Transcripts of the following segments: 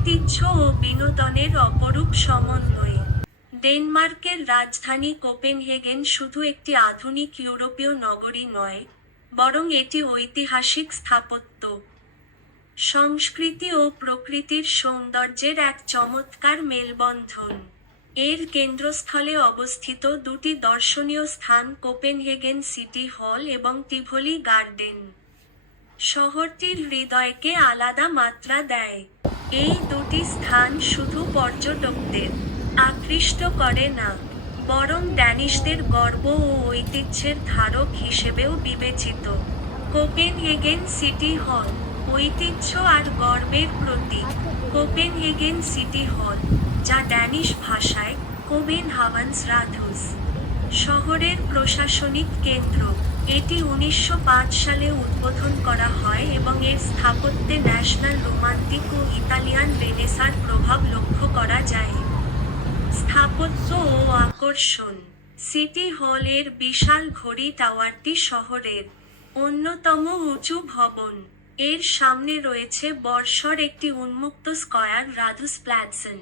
ও বিনোদনের অপরূপ সমন্বয়। ডেনমার্কের রাজধানী কোপেনহেগেন শুধু একটি আধুনিক ইউরোপীয় নগরী নয়, বরং এটি ঐতিহাসিক স্থাপত্য। সংস্কৃতি ও প্রকৃতির সৌন্দর্যের এক চমৎকার মেলবন্ধন। এর কেন্দ্রস্থলে অবস্থিত দুটি দর্শনীয় স্থান কোপেনহেগেন সিটি হল এবং টিভলি গার্ডেন। শহরটির হৃদয়কে আলাদা মাত্রা দেয়। এই দুটি স্থান শুধু পর্যটকদের আকৃষ্ট করে না, বরং ড্যানিশদের গর্ব ও ঐতিহ্যের ধারক হিসেবেও বিবেচিত। কোপেনহেগেন সিটি হল ঐতিহ্য আর গর্বের প্রতীক। কোপেনহেগেন সিটি হল, যা ড্যানিশ ভাষায় কোবেন হাভান্স রাধুস, শহরের প্রশাসনিক কেন্দ্র। এটি উনিশশো পাঁচ সালে উদ্বোধন করা হয় এবং এর স্থাপত্যে ন্যাশনাল রোমান্টিক ও ইতালিয়ান রেনেসার প্রভাব লক্ষ্য করা যায়। স্থাপত্য ও আকর্ষণ। সিটি হলের বিশাল ঘড়ি টাওয়ারটি শহরের অন্যতম উঁচু ভবন। এর সামনে রয়েছে বর্ষর একটি উন্মুক্ত স্কয়ার রাধুস প্ল্যাটসন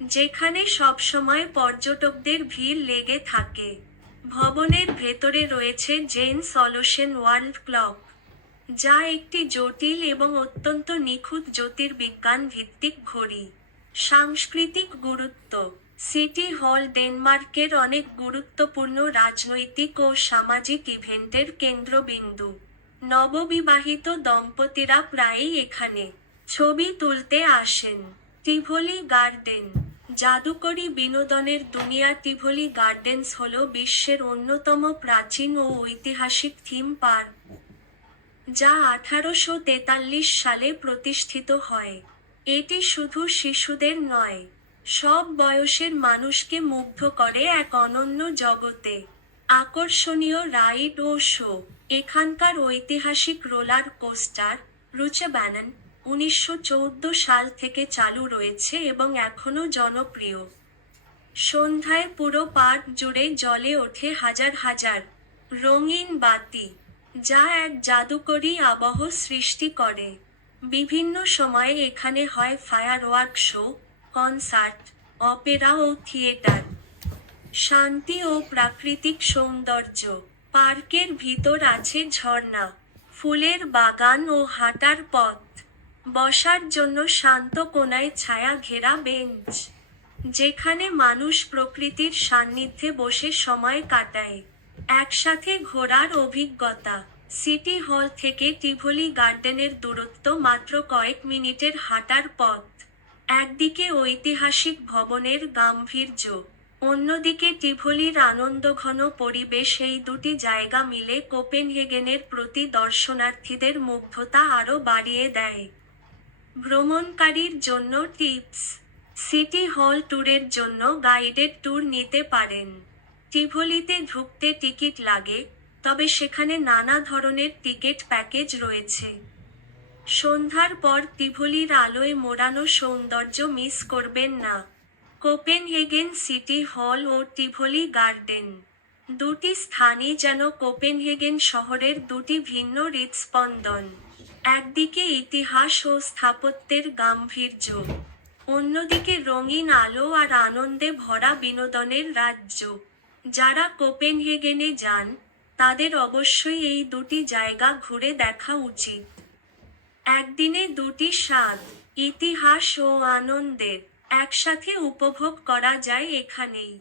যেখানে সবসময় পর্যটকদের ভিড় লেগে থাকে। ভবনের ভেতরে রয়েছে জেন সলোশন ওয়ার্ল্ড ক্লক যা একটি জটিল এবং অত্যন্ত নিখুঁত জ্যোতির্বিজ্ঞান ভিত্তিক ঘড়ি। সাংস্কৃতিক গুরুত্ব। সিটি হল ডেনমার্কের অনেক গুরুত্বপূর্ণ রাজনৈতিক ও সামাজিক ইভেন্টের কেন্দ্রবিন্দু। নববিবাহিত দম্পতিরা প্রায়ই এখানে ছবি তুলতে আসেন। Tivoli garden. জাদুকরী বিনোদনের দুনিয়া টিভলি গার্ডেন্স হল বিশ্বের অন্যতম প্রাচীন ও ঐতিহাসিক থিম পার্ক, যা আঠারোশো তেতাল্লিশ সালে প্রতিষ্ঠিত হয়। এটি শুধু শিশুদের নয়, সব বয়সের মানুষকে মুগ্ধ করে এক অনন্য জগতে। আকর্ষণীয় রাইড ও শো, এখানকার ঐতিহাসিক রোলার কোস্টার, রুচে ব্যানন উনিশশো চৌদ্দ সাল থেকে চালু রয়েছে এবং এখনও জনপ্রিয়। সন্ধ্যায় পুরো পার্ক জুড়ে জলে ওঠে হাজার হাজার রঙিন বাতি, যা এক জাদুকরী আবহ সৃষ্টি করে। বিভিন্ন সময়ে এখানে হয় firework show, concert, opera ও থিয়েটার। শান্তি ও প্রাকৃতিক সৌন্দর্য, পার্কের ভিতর আছে ঝর্ণা, ফুলের বাগান ও হাঁটার পথ। বসার জন্য শান্ত কোনায় ছায়া ঘেরা বেঞ্চ, যেখানে মানুষ প্রকৃতির সান্নিধ্যে বসে সময় কাটায়। একসাথে ঘোরার অভিজ্ঞতা, সিটি হল থেকে টিভলি গার্ডেনের দূরত্ব মাত্র কয়েক মিনিটের হাঁটার পথ, একদিকে ঐতিহাসিক ভবনের গাম্ভীর্য, অন্যদিকে টিভলির আনন্দঘন পরিবেশ, এই দুটি জায়গা মিলে কোপেনহেগেনের প্রতি দর্শনার্থীদের মুগ্ধতা আরও বাড়িয়ে দেয়। ভ্রমণকারীর জন্য টিপস। সিটি হল ট্যুরের জন্য গাইডেড ট্যুর নিতে পারেন। টিভলিতে ঢুকতে টিকিট লাগে, তবে সেখানে নানা ধরনের টিকিট প্যাকেজ রয়েছে। সন্ধ্যার পর টিভলির আলোয় মোড়ানো সৌন্দর্য মিস করবেন না। কোপেনহেগেন সিটি হল ও টিভলি গার্ডেন। দুটি স্থানই যেন কোপেনহেগেন শহরের দুটি ভিন্ন হৃৎস্পন্দন একদিকে ইতিহাস ও স্থাপত্যের গাম্ভীর্য, অন্যদিকে রঙিন আলো আর আনন্দে ভরা বিনোদনের রাজ্য। যারা কোপেনহেগেনে যান, তাদের অবশ্যই এই দুটি জায়গা ঘুরে দেখা উচিত। একদিনে দুটি স্বাদ, ইতিহাস ও আনন্দের একসাথে উপভোগ করা যায় এখানেই।